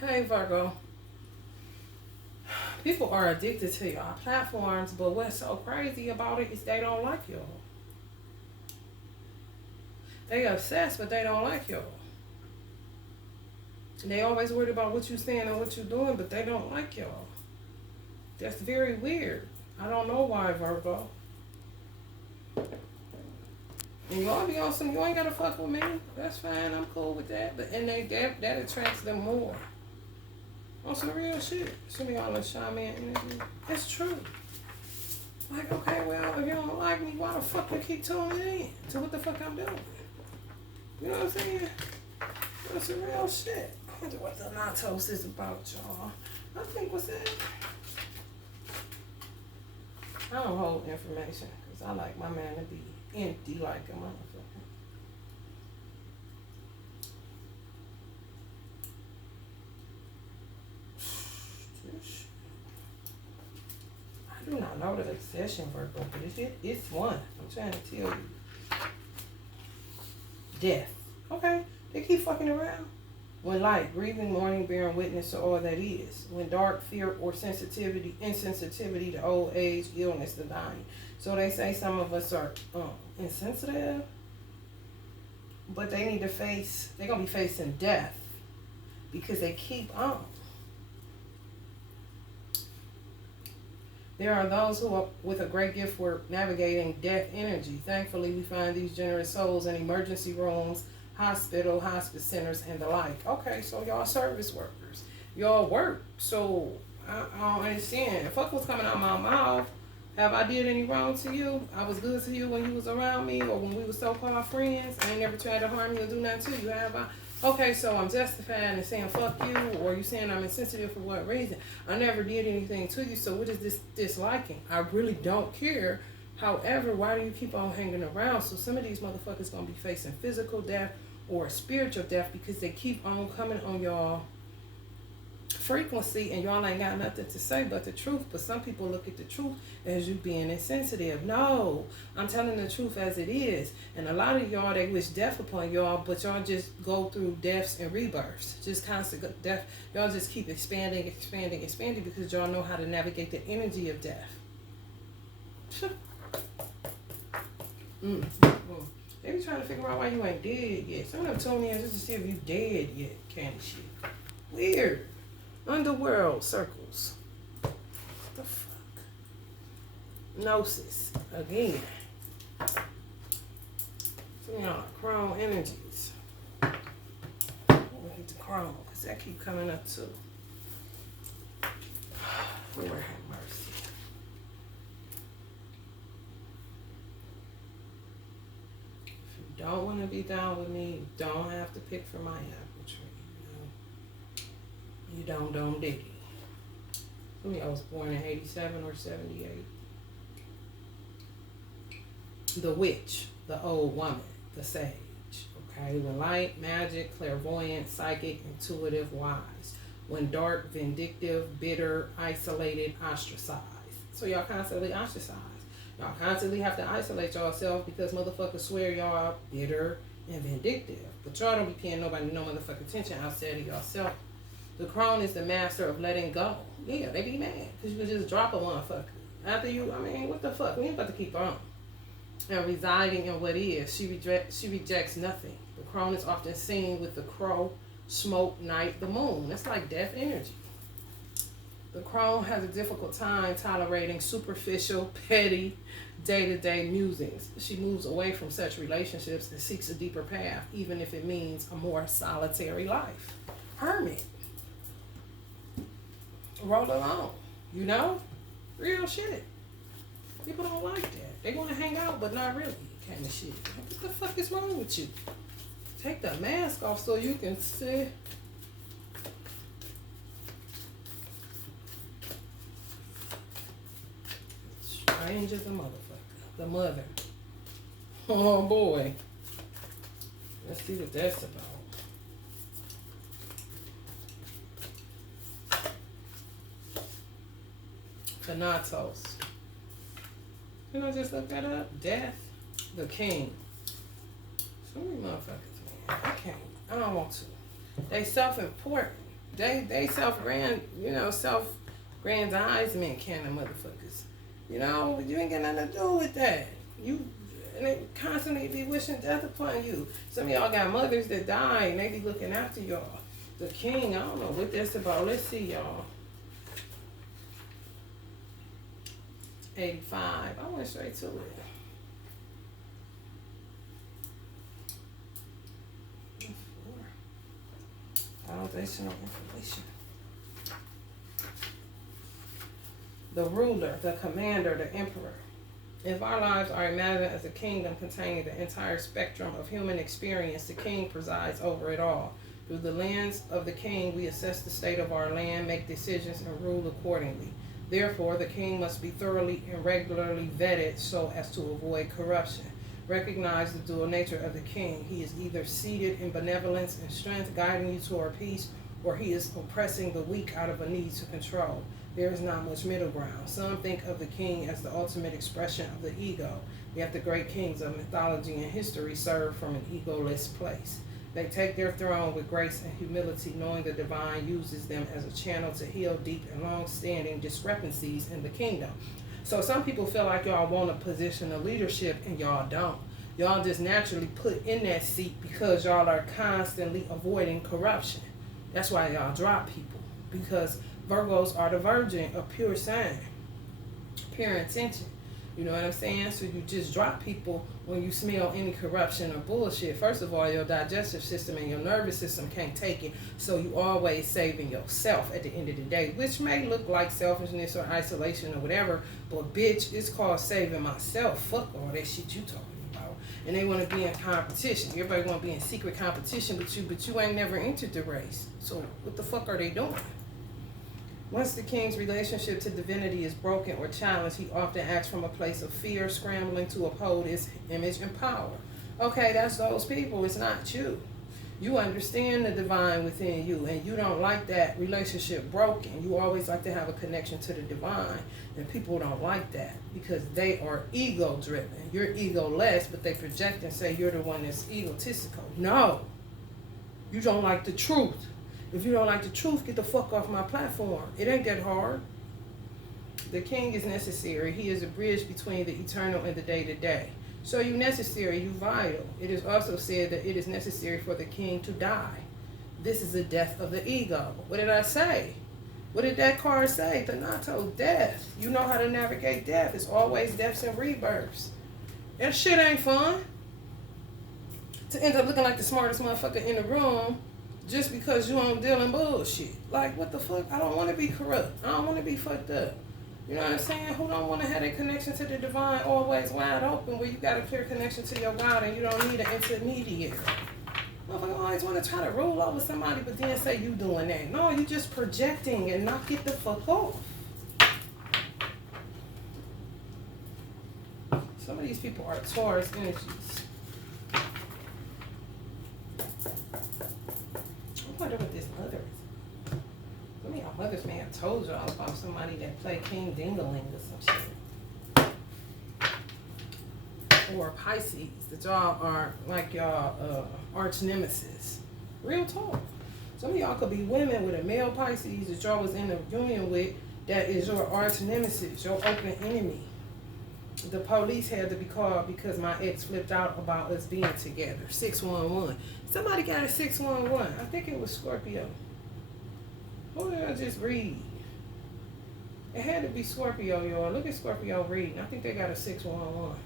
Hey Virgo, people are addicted to y'all platforms, but what's so crazy about it is they don't like y'all. They obsessed, but they don't like y'all. And they always worried about what you saying and what you doing, but they don't like y'all. That's very weird. I don't know why, Virgo. And y'all be on some, you ain't gotta fuck with me. That's fine, I'm cool with that. But and that attracts them more. On some real shit. Some of y'all in shaman energy. It's true. Like, okay, well, if you don't like me, why the fuck you keep tuning in to what the fuck I'm doing? You know what I'm saying? That's some real shit. I wonder what the Natos is about, y'all. I think what's that? I don't hold information because I like my man to be empty like a motherfucker. I do not know the accession, Virgo, but it's one. I'm trying to tell you. Death. Okay, they keep fucking around. When light, grieving, mourning, bearing witness to all that is. When dark, fear, or insensitivity to old age, illness, the dying. So they say some of us are insensitive, but they need to face, they're going to be facing death because they keep on. There are those who are with a great gift for navigating death energy. Thankfully, we find these generous souls in emergency rooms, hospital, hospice centers, and the like. Okay, so y'all service workers. Y'all work. So I don't understand. Fuck what's coming out my mouth. Have I did any wrong to you? I was good to you when you was around me or when we were so-called friends. I ain't never tried to harm you or do nothing to you, have I? Okay, so I'm justifying and saying fuck you, or you saying I'm insensitive for what reason? I never did anything to you, so what is this disliking? I really don't care. However, why do you keep on hanging around? So some of these motherfuckers gonna be facing physical death or spiritual death because they keep on coming on y'all frequency and y'all ain't got nothing to say but the truth. But some people look at the truth as you being insensitive. No, I'm telling the truth as it is. And a lot of y'all, they wish death upon y'all, but y'all just go through deaths and rebirths, just constant death. Y'all just keep expanding because y'all know how to navigate the energy of death. They be trying to figure out why you ain't dead yet. Some of them tune in just to see if you dead yet, kind of shit. Weird. Underworld circles. What the fuck? Gnosis. Again. Some of y'all chrome energies. We'll hit the chrome, because that keep coming up too. Lord have mercy. If you don't want to be down with me, you don't have to pick from my apple tree. You don't dig it. I mean, I was born in 87 or 78. The witch, the old woman, the sage. Okay, when light, magic, clairvoyant, psychic, intuitive, wise. When dark, vindictive, bitter, isolated, ostracized. So y'all constantly ostracized. Y'all constantly have to isolate yourself because motherfuckers swear y'all bitter and vindictive. But y'all don't be paying nobody no motherfucking attention outside of yourself. The crone is the master of letting go. Yeah, they be mad because you can just drop a motherfucker. After you, I mean, what the fuck? We ain't about to keep on. And residing in what is, she rejects nothing. The crone is often seen with the crow, smoke, night, the moon. That's like death energy. The crone has a difficult time tolerating superficial, petty, day-to-day musings. She moves away from such relationships and seeks a deeper path, even if it means a more solitary life. Hermit. Roll along, you know? Real shit. People don't like that. They want to hang out, but not really, kind of shit. What the fuck is wrong with you? Take the mask off so you can see. Strange as a motherfucker. The mother. Oh boy. Let's see what that's about. Thanatos. Can I just look that up? Death. The king. So many motherfuckers, man. I can't. I don't want to. They self-important. They self-grandizement kind of motherfuckers. You know, you ain't got nothing to do with that. And they constantly be wishing death upon you. Some of y'all got mothers that die and they be looking after y'all. The king, I don't know what that's about. Let's see, y'all. 85. I went straight to it. Foundational information. The ruler, the commander, the emperor. If our lives are imagined as a kingdom containing the entire spectrum of human experience, the king presides over it all. Through the lens of the king, we assess the state of our land, make decisions, and rule accordingly. Therefore, the king must be thoroughly and regularly vetted so as to avoid corruption. Recognize the dual nature of the king. He is either seated in benevolence and strength, guiding you toward peace, or he is oppressing the weak out of a need to control. There is not much middle ground. Some think of the king as the ultimate expression of the ego, yet the great kings of mythology and history serve from an egoless place. They take their throne with grace and humility, knowing the divine uses them as a channel to heal deep and long-standing discrepancies in the kingdom. So some people feel like y'all want a position of leadership and y'all don't. Y'all just naturally put in that seat because y'all are constantly avoiding corruption. That's why y'all drop people, because Virgos are the virgin of pure sign, pure intention. You know what I'm saying? So you just drop people when you smell any corruption or bullshit. First of all, your digestive system and your nervous system can't take it. So you always saving yourself at the end of the day, which may look like selfishness or isolation or whatever. But bitch, it's called saving myself. Fuck all that shit you talking about. And they want to be in competition. Everybody want to be in secret competition with you, but you ain't never entered the race. So what the fuck are they doing? Once the king's relationship to divinity is broken or challenged, he often acts from a place of fear, scrambling to uphold his image and power. Okay, that's those people. It's not you. You understand the divine within you, and you don't like that relationship broken. You always like to have a connection to the divine, and people don't like that because they are ego-driven. You're ego-less, but they project and say you're the one that's egotistical. No, you don't like the truth. If you don't like the truth, get the fuck off my platform. It ain't that hard. The king is necessary. He is a bridge between the eternal and the day-to-day. So you necessary, you vital. It is also said that it is necessary for the king to die. This is the death of the ego. What did I say? What did that card say? Thanato, death. You know how to navigate death. It's always deaths and rebirths. That shit ain't fun. To end up looking like the smartest motherfucker in the room just because you don't deal in bullshit. Like, what the fuck? I don't want to be corrupt. I don't want to be fucked up. You know what I'm saying? Who don't want to have that connection to the divine always wide open, where you got a clear connection to your God and you don't need an intermediary? Motherfucker always want to try to rule over somebody but then say you doing that. No, you just projecting and knock it the fuck off. Some of these people are Taurus energies. I wonder what this mother is. Some of y'all mothers may have told y'all about somebody that play King Dingaling or some shit. Or Pisces, that y'all are like y'all arch nemesis. Real talk. Some of y'all could be women with a male Pisces that y'all was in a union with that is your arch nemesis, your open enemy. The police had to be called because my ex flipped out about us being together. 611. Somebody got a 611. I think it was Scorpio. Who did I just read? It had to be Scorpio, y'all. Look at Scorpio reading. I think they got a 611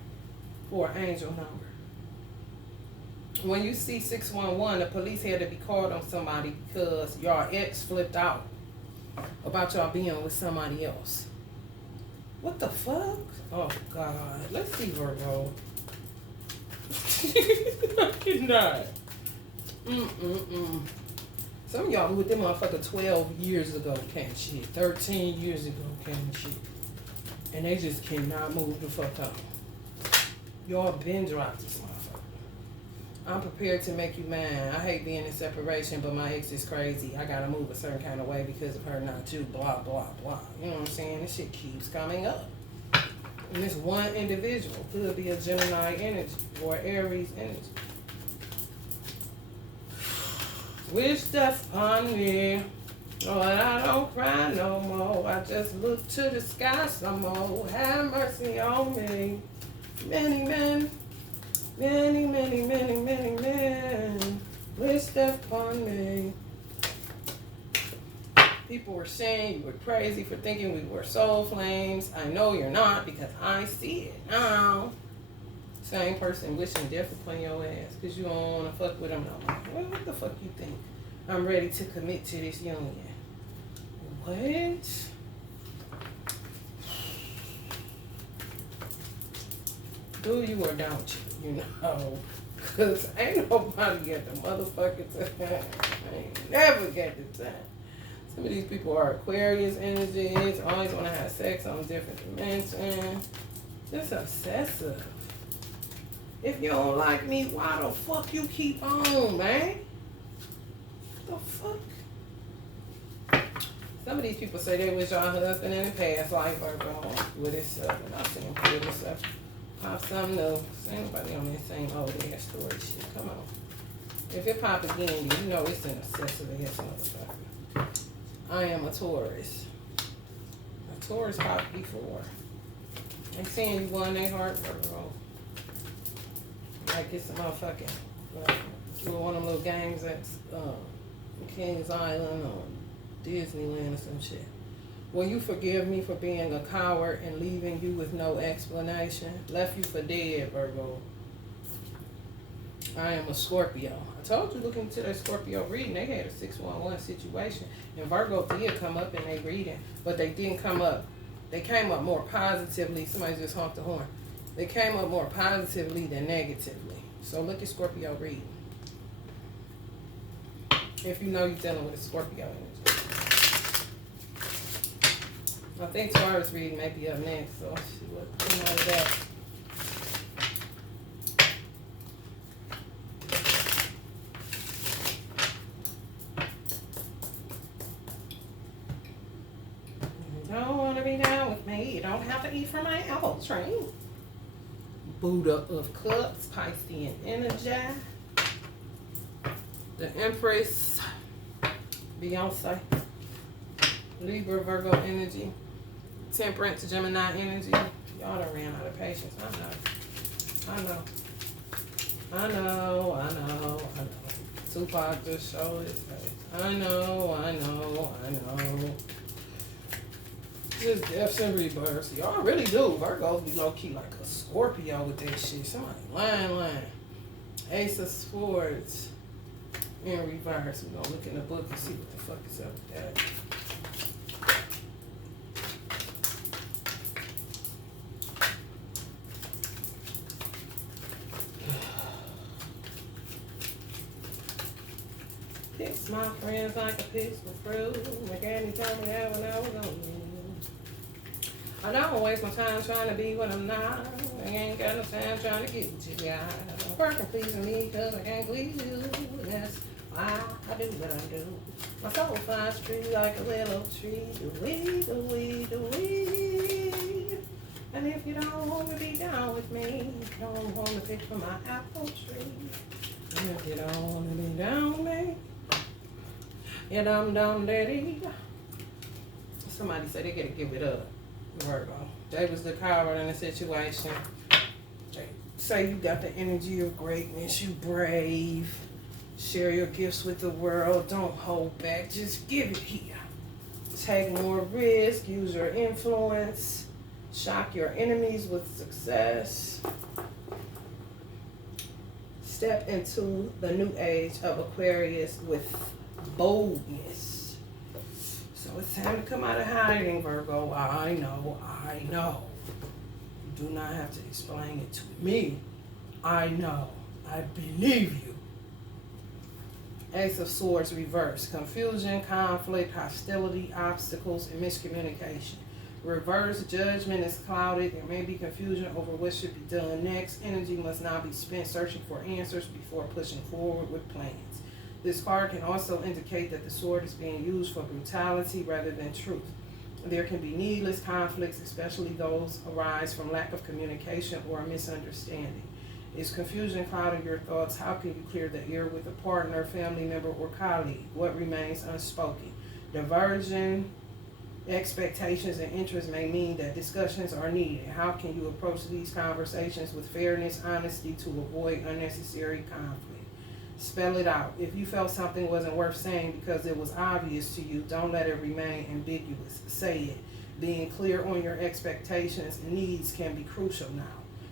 for an angel number. When you see 611, the police had to be called on somebody because your ex flipped out about y'all being with somebody else. What the fuck? Oh, God. Let's see, Virgo. I cannot. Some of y'all who with them motherfucker 12 years ago kind of shit. 13 years ago kind of shit. And they just cannot move the fuck up. Y'all been dropped this motherfucker. I'm prepared to make you mine. I hate being in separation, but my ex is crazy. I gotta move a certain kind of way because of her, not you. Blah, blah, blah. You know what I'm saying? This shit keeps coming up. And this one individual could be a Gemini energy or Aries energy. Wish death on me. Oh, and I don't cry no more. I just look to the sky some more. Have mercy on me. Many men, many men wish death upon me. People were saying you were crazy for thinking we were soul flames. I know you're not because I see it now. Same person wishing death upon your ass because you don't want to fuck with them no more. Well, what the fuck you think? I'm ready to commit to this union. What? Do you or don't you? You know? Because ain't nobody get the motherfucking time. I ain't never get the time. Some of these people are Aquarius energies, always want to have sex on different dimensions. Just obsessive. If you don't like me, why the fuck you keep on, man? The fuck? Some of these people say they wish your husband in the past life Virgo with his stuff, and I see him with his stuff. Pop something new. So ain't nobody on this same old ass story shit. Come on. If it pop again, then you know it's an obsessive ass motherfucker. I am a Taurus. A Taurus popped before. They saying you won their heart, Virgo. Like it's a motherfucking, you one of them little games at Kings Island or Disneyland or some shit. Will you forgive me for being a coward and leaving you with no explanation? Left you for dead, Virgo. I am a Scorpio. I told you, look into that Scorpio reading, they had a 611 situation. And Virgo did come up in their reading, but they didn't come up. They came up more positively. Somebody just honked the horn. They came up more positively than negatively. So look at Scorpio reading. If you know you're dealing with a Scorpio energy. I think Taurus reading may be up next, so let's see what you know that. You don't want to be down with me. You don't have to eat from my apple tree. Buddha of Cups, Piscean energy. The Empress, Beyonce. Libra, Virgo energy. Temperance, Gemini energy. Y'all done ran out of patience. I know. Tupac just showed his face. I know. Just deaths and rebirths. Y'all really do. Virgos be low-key like a Scorpio with that shit. Somebody lying. Ace of Swords in reverse. We're gonna look in the book and see what the fuck is up with that. Picks my friends like a piece of fruit. My daddy told me that when I was on you. I don't waste my time trying to be what I'm not. I ain't got no time trying to get what you got. I'm working pleasing me because I can't please you. That's why I do what I do. My soul flies true like a little tree. Do we. And if you don't want to be down with me, you don't want to pick from my apple tree. And if you don't want to be down with me, you dumb daddy. Somebody said they gotta give it up. Virgo. They was the coward in the situation. They say you got the energy of greatness, you brave. Share your gifts with the world. Don't hold back. Just give it here. Take more risk. Use your influence. Shock your enemies with success. Step into the new age of Aquarius with boldness. So it's time to come out of hiding, Virgo. I know. You do not have to explain it to me. I know. I believe you. Ace of Swords reverse. Confusion, conflict, hostility, obstacles, and miscommunication. Reverse, judgment is clouded. There may be confusion over what should be done next. Energy must now be spent searching for answers before pushing forward with plans. This card can also indicate that the sword is being used for brutality rather than truth. There can be needless conflicts, especially those arise from lack of communication or misunderstanding. Is confusion clouding your thoughts? How can you clear the air with a partner, family member, or colleague? What remains unspoken? Diversion, expectations, and interests may mean that discussions are needed. How can you approach these conversations with fairness, honesty to avoid unnecessary conflict? Spell it out. If you felt something wasn't worth saying because it was obvious to you, don't let it remain ambiguous. Say it. Being clear on your expectations and needs can be crucial now.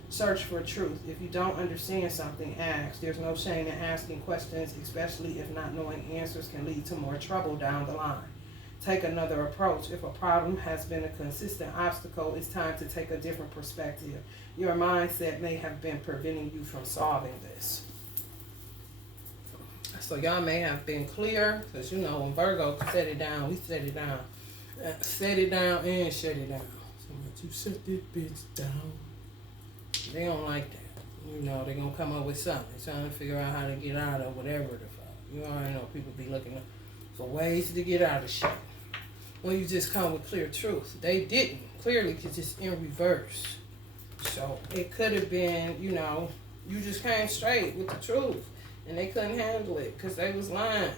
Search for truth. If you don't understand something, ask. There's no shame in asking questions, especially if not knowing answers can lead to more trouble down the line. Take another approach. If a problem has been a consistent obstacle, it's time to take a different perspective. Your mindset may have been preventing you from solving this. So y'all may have been clear, because you know when Virgo set it down, we set it down. Set it down and shut it down. So once you set this bitch down, they don't like that. You know, they're going to come up with something. They're trying to figure out how to get out of whatever the fuck. You already know people be looking for ways to get out of shit. When you just come with clear truth. They didn't. Clearly, it's just in reverse. So it could have been, you know, you just came straight with the truth. And they couldn't handle it because they was lying.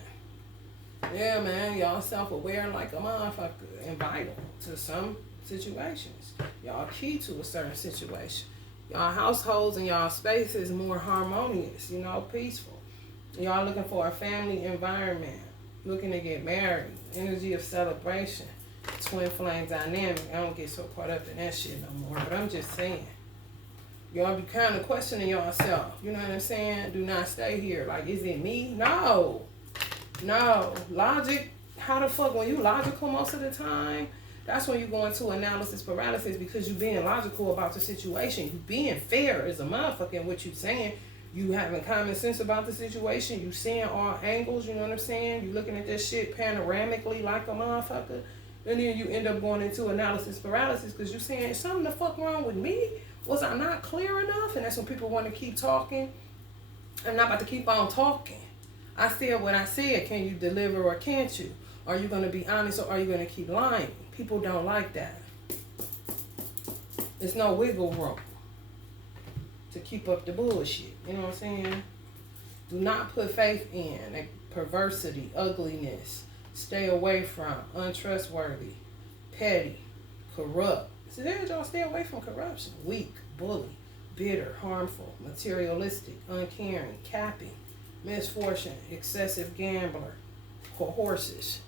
Yeah, man, y'all self-aware like a motherfucker and vital to some situations. Y'all key to a certain situation. Y'all households and y'all space is more harmonious, you know, peaceful. Y'all looking for a family environment, looking to get married, energy of celebration, twin flame dynamic. I don't get so caught up in that shit no more, but I'm just saying. Y'all be kind of questioning yourself. You know what I'm saying? Do not stay here. Like, is it me? No. No. Logic. How the fuck, when you logical most of the time, that's when you go into analysis paralysis because you being logical about the situation. You being fair as a motherfucker in what you saying. You having common sense about the situation. You seeing all angles. You know what I'm saying? You looking at this shit panoramically like a motherfucker. And then you end up going into analysis paralysis because you saying, is something the fuck wrong with me? Was I not clear enough? And that's when people want to keep talking. I'm not about to keep on talking. I said what I said. Can you deliver or can't you? Are you going to be honest or are you going to keep lying? People don't like that. There's no wiggle room to keep up the bullshit. You know what I'm saying? Do not put faith in perversity, ugliness. Stay away from untrustworthy, petty, corrupt. So there y'all stay away from corruption. Weak, bully, bitter, harmful, materialistic, uncaring, capping, misfortune, excessive gambler, horses.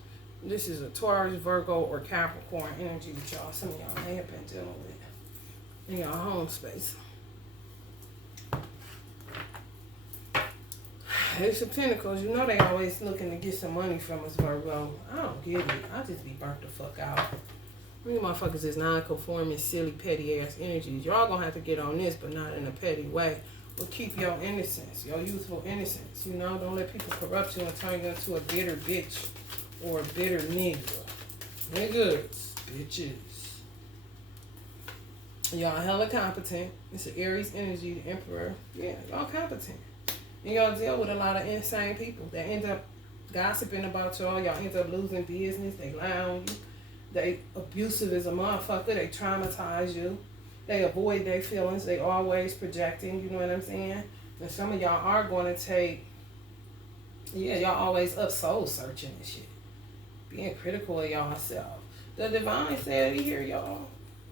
This is a Taurus, Virgo, or Capricorn energy that y'all, some of y'all may have been dealing with in your home space. Ace of Pentacles, you know they always looking to get some money from us, Virgo. I don't get it. I just be burnt the fuck out. You motherfuckers is non-conforming, silly, petty ass energies. Y'all gonna have to get on this, but not in a petty way. But keep your innocence, your youthful innocence. You know, don't let people corrupt you and turn you into a bitter bitch or a bitter nigga. Niggas, bitches. Y'all hella competent. It's an Aries energy, the Emperor. Yeah, y'all competent. And y'all deal with a lot of insane people that end up gossiping about y'all. Y'all end up losing business. They lie on you. They abusive as a motherfucker. They traumatize you. They avoid their feelings. They always projecting. You know what I'm saying? And some of y'all are going to take, yeah, y'all always up soul searching and shit. Being critical of y'all self. The divine said here, y'all,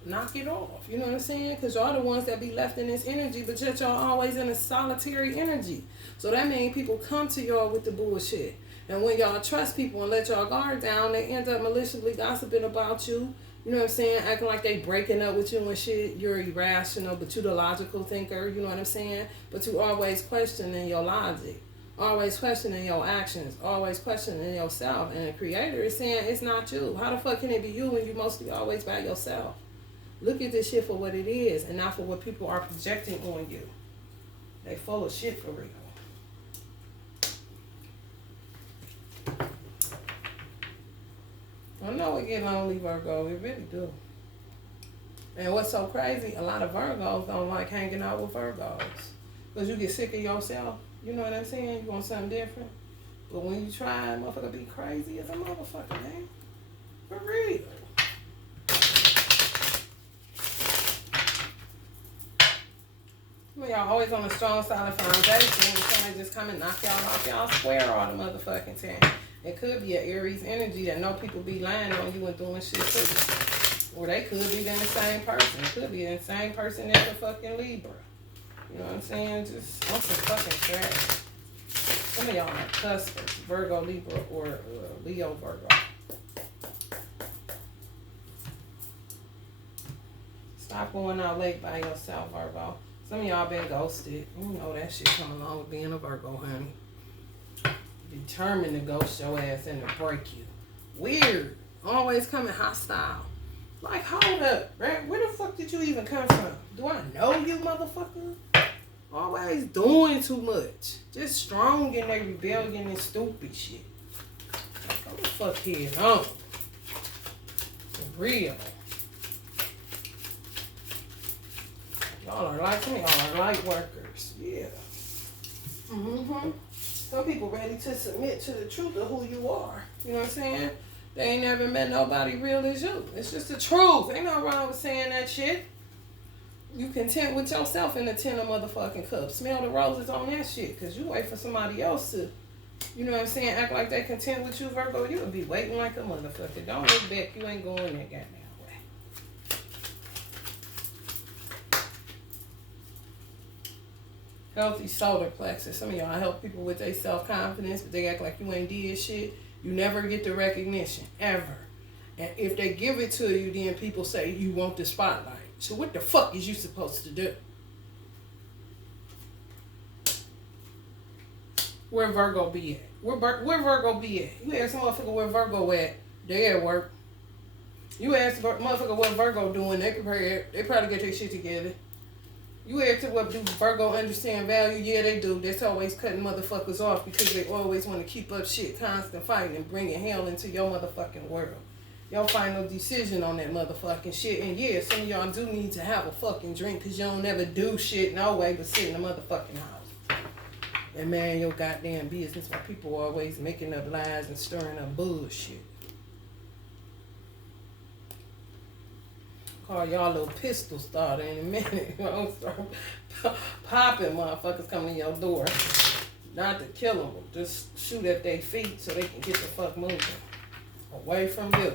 knock it off. You know what I'm saying? Because y'all the ones that be left in this energy, but yet y'all always in a solitary energy. So that means people come to y'all with the bullshit. And when y'all trust people and let y'all guard down, they end up maliciously gossiping about you. You know what I'm saying? Acting like they breaking up with you and shit. You're irrational, but you the logical thinker. You know what I'm saying? But you always questioning your logic. Always questioning your actions. Always questioning yourself. And the creator is saying it's not you. How the fuck can it be you when you mostly always by yourself? Look at this shit for what it is and not for what people are projecting on you. They full of shit for real. I know it get lonely, Virgo. It really do. And what's so crazy, a lot of Virgos don't like hanging out with Virgos. Because you get sick of yourself. You know what I'm saying? You want something different. But when you try, motherfucker be crazy as a motherfucker, man. For real. Well, y'all always on a strong, solid foundation. And somebody just come and knock y'all off y'all square all the motherfucking time. It could be an Aries energy that know people be lying on you and doing shit too. Or they could be the same person. It could be the same person as a fucking Libra. You know what I'm saying? Just on some fucking trash. Some of y'all are cuspers. Virgo, Libra, or Leo, Virgo. Stop going out late by yourself, Virgo. Some of y'all been ghosted. You know that shit come along with being a Virgo, honey. Determined to ghost your ass and to break you. Weird. Always coming hostile. Like, hold up, right? Where the fuck did you even come from? Do I know you, motherfucker? Always doing too much. Just strong in their rebellion and stupid shit. Like, go the fuck head on. For real. Y'all are like me. Y'all are light workers. Yeah. Some people ready to submit to the truth of who you are. You know what I'm saying? They ain't never met nobody real as you. It's just the truth. Ain't nothing wrong with saying that shit. You content with yourself in the 10 of motherfucking cups. Smell the roses on that shit. Because you wait for somebody else to, you know what I'm saying, act like they content with you, Virgo. You'll be waiting like a motherfucker. Don't look back. You ain't going that goddamn way. Healthy solar plexus. Some of y'all help people with their self-confidence, but they act like you ain't did shit. You never get the recognition, ever. And if they give it to you, then people say you want the spotlight. So what the fuck is you supposed to do? Where Virgo be at? Where Virgo be at? You ask a motherfucker where Virgo at, they at work. You ask a motherfucker what Virgo doing, they probably get their shit together. You ask them what do Virgo understand value? Yeah, they do. That's always cutting motherfuckers off because they always want to keep up shit, constant fighting and bringing hell into your motherfucking world. Y'all final decision on that motherfucking shit. And yeah, some of y'all do need to have a fucking drink because you don't never do shit no way but sit in the motherfucking house. And man, your goddamn business why people are always making up lies and stirring up bullshit. Call y'all little pistol starter in a minute. You know, start popping motherfuckers coming to your door. Not to kill them, but just shoot at their feet so they can get the fuck moving. Away from you.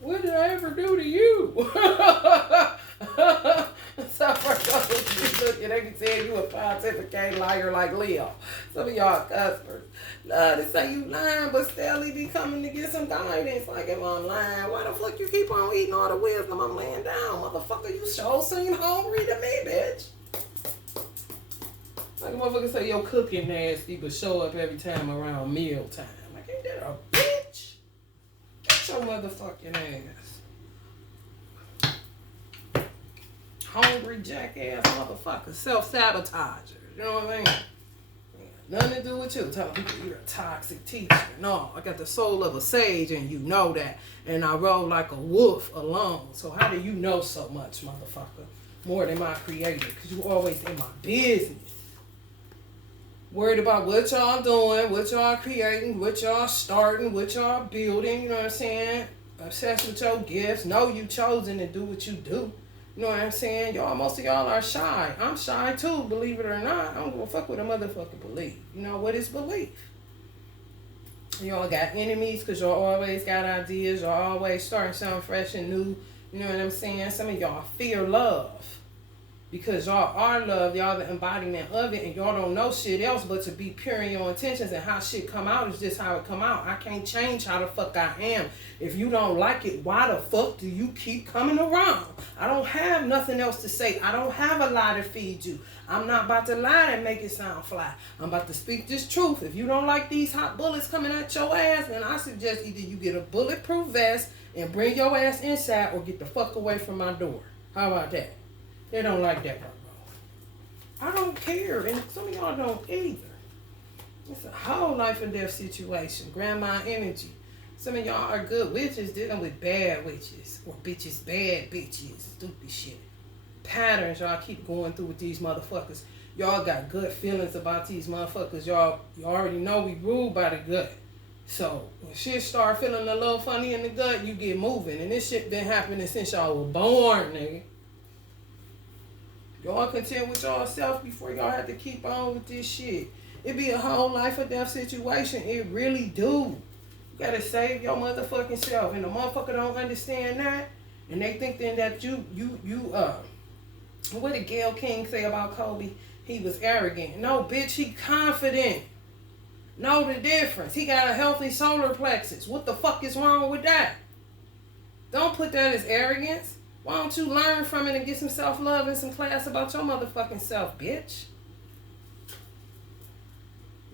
What did I ever do to you? So they can tell you a pontificate liar like Leo. Some of y'all customers love to say you lying, but still be coming to get some guidance. Like, if I'm lying, why the fuck you keep on eating all the wisdom I'm laying down? Motherfucker, you sure seem hungry to me, bitch. Like a motherfucker say your cooking nasty, but show up every time around meal time. Like, ain't that a bitch? Get your motherfucking ass. Hungry jackass motherfucker, self-sabotager. You know what I mean? Nothing to do with you. Telling people you're a toxic teacher. No, I got the soul of a sage and you know that. And I roll like a wolf alone. So how do you know so much, motherfucker? More than my creator. Because you always in my business. Worried about what y'all doing, what y'all creating, what y'all starting, what y'all building. You know what I'm saying? Obsessed with your gifts. Know you chosen to do what you do. You know what I'm saying? Y'all, most of y'all are shy. I'm shy too, believe it or not. I don't give a fuck what a motherfucker believe. You know what is belief? Y'all got enemies because y'all always got ideas. Y'all always starting something fresh and new. You know what I'm saying? Some of y'all fear love. Because y'all are love, y'all the embodiment of it, and y'all don't know shit else but to be pure in your intentions, and how shit come out is just how it come out. I can't change how the fuck I am. If you don't like it, why the fuck do you keep coming around? I don't have nothing else to say. I don't have a lie to feed you. I'm not about to lie and make it sound fly. I'm about to speak this truth. If you don't like these hot bullets coming at your ass, then I suggest either you get a bulletproof vest and bring your ass inside, or get the fuck away from my door. How about that? They don't like that, Virgo. I don't care, and some of y'all don't either. It's a whole life and death situation. Grandma energy. Some of y'all are good witches dealing with bad witches. Or bitches, bad bitches. Stupid shit. Patterns y'all keep going through with these motherfuckers. Y'all got good feelings about these motherfuckers. Y'all, you already know we ruled by the gut. So, when shit start feeling a little funny in the gut, you get moving. And this shit been happening since y'all were born, nigga. Y'all content with y'all self before y'all have to keep on with this shit. It be a whole life or death situation. It really do. You gotta save your motherfucking self. And the motherfucker don't understand that. And they think then that what did Gayle King say about Kobe? He was arrogant. No, bitch, he confident. Know the difference. He got a healthy solar plexus. What the fuck is wrong with that? Don't put that as arrogance. Why don't you learn from it and get some self-love and some class about your motherfucking self, bitch?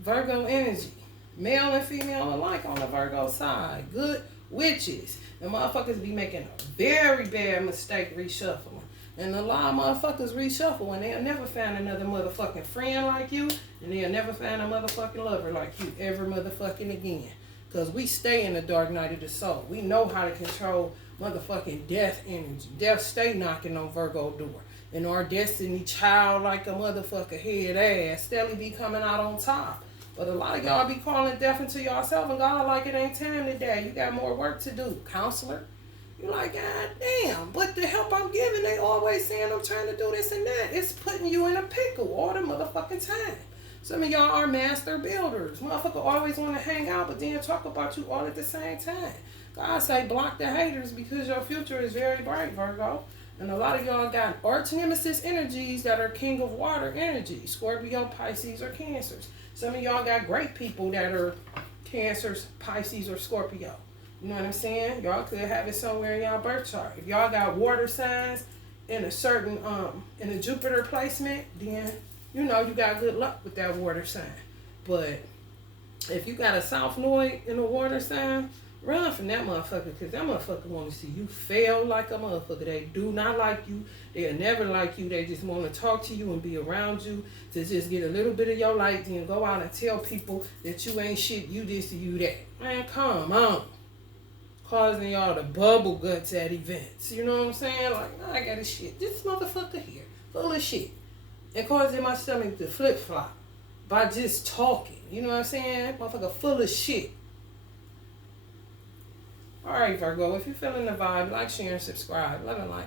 Virgo energy. Male and female alike on the Virgo side. Good witches. The motherfuckers be making a very bad mistake reshuffling. And a lot of motherfuckers reshuffle and they'll never find another motherfucking friend like you. And they'll never find a motherfucking lover like you ever motherfucking again. Because we stay in the dark night of the soul. We know how to control motherfucking death energy. Death stay knocking on Virgo door. And our destiny child like a motherfucker head ass steadily be coming out on top. But a lot of y'all be calling death into yourself and God like it ain't time today. You got more work to do. Counselor. You're like, God damn, but the help I'm giving, they always saying I'm trying to do this and that. It's putting you in a pickle all the motherfucking time. Some of y'all are master builders. Motherfucker always want to hang out, but then talk about you all at the same time. God say block the haters because your future is very bright, Virgo. And a lot of y'all got arch nemesis energies that are king of water energy. Scorpio, Pisces, or Cancers. Some of y'all got great people that are Cancers, Pisces, or Scorpio. You know what I'm saying? Y'all could have it somewhere in y'all birth chart. If y'all got water signs in a certain, in a Jupiter placement, then, you know, you got good luck with that water sign. But if you got a South Node in a water sign, run from that motherfucker because that motherfucker want to see you fail like a motherfucker. They do not like you. They'll never like you. They just want to talk to you and be around you to just get a little bit of your light, then go out and tell people that you ain't shit, you this or you that. Man, come on. Causing y'all to bubble guts at events. You know what I'm saying? Like, nah, I got a shit. This motherfucker here, full of shit. And causing my stomach to flip-flop by just talking. You know what I'm saying? Motherfucker full of shit. Alright, Virgo, if you're feeling the vibe, like, share, and subscribe. Love and light.